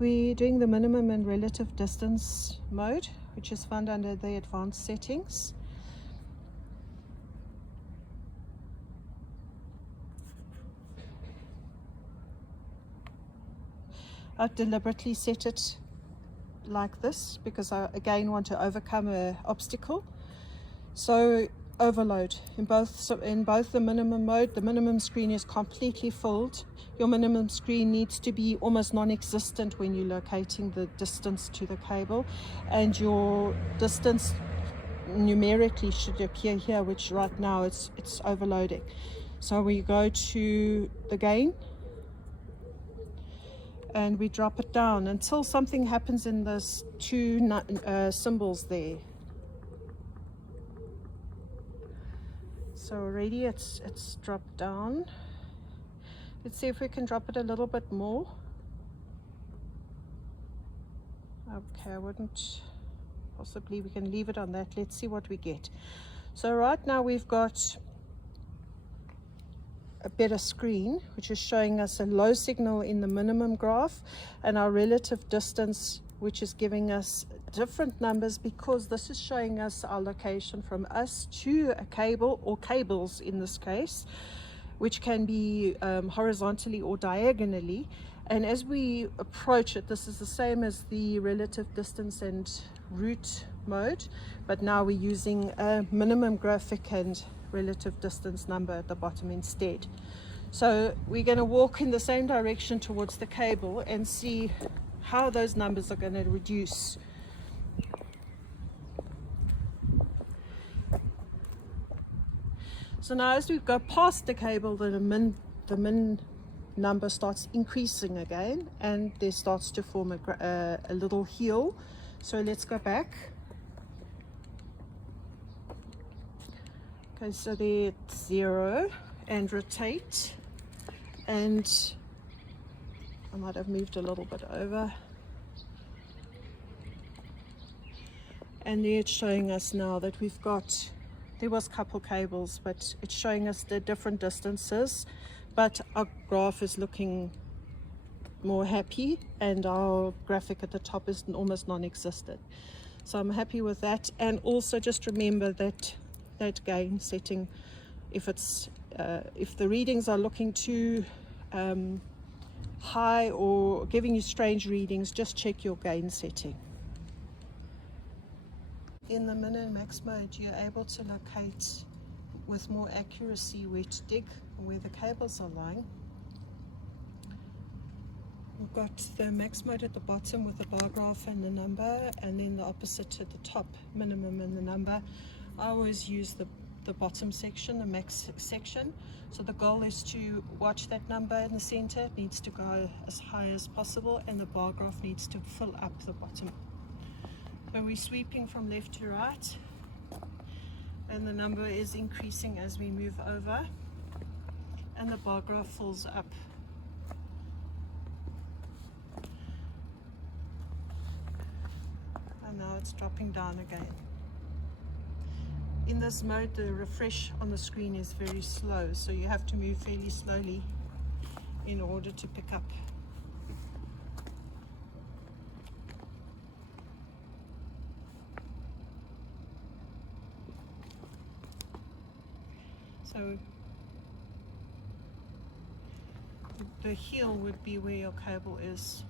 We're doing the minimum and relative distance mode, which is found under the advanced settings. I've deliberately set it like this because I again want to overcome an obstacle. So overload in both the minimum mode, the minimum screen is completely filled. Your minimum screen needs to be almost non-existent when you're locating the distance to the cable, and your distance numerically should appear here, which right now it's overloading. So we go to the gain and we drop it down until something happens in those two symbols there. So already it's dropped down. Let's see if we can drop it a little bit more. Okay, I wouldn't, possibly we can leave it on that. Let's see what we get. So right now we've got a better screen, which is showing us a low signal in the minimum graph and our relative distance, which is giving us different numbers because this is showing us our location from us to a cable, or cables in this case, which can be horizontally or diagonally. And as we approach it, this is the same as the relative distance and route mode, but now we're using a minimum graphic and relative distance number at the bottom instead. So we're going to walk in the same direction towards the cable and see how those numbers are going to reduce. So now as we go past the cable, the min number starts increasing again, and there starts to form a little heel. So let's go back. Okay, so there it's 0, and rotate, and I might have moved a little bit over. And there it's showing us now that we've got, there was a couple cables, but it's showing us the different distances, but our graph is looking more happy and our graphic at the top is almost non-existent. So I'm happy with that. And also just remember that gain setting, if the readings are looking too high or giving you strange readings, just check your gain setting. In the min and max mode, you're able to locate with more accuracy where to dig and where the cables are lying. We've got the max mode at the bottom with the bar graph and the number, and then the opposite at the top, minimum and the number. I always use the bottom section, the max section. So the goal is to watch that number in the center. It needs to go as high as possible, and the bar graph needs to fill up the bottom. So we're sweeping from left to right, and the number is increasing as we move over, and the bar graph fills up. And now it's dropping down again. In this mode, the refresh on the screen is very slow, so you have to move fairly slowly in order to pick up. So the heel would be where your cable is.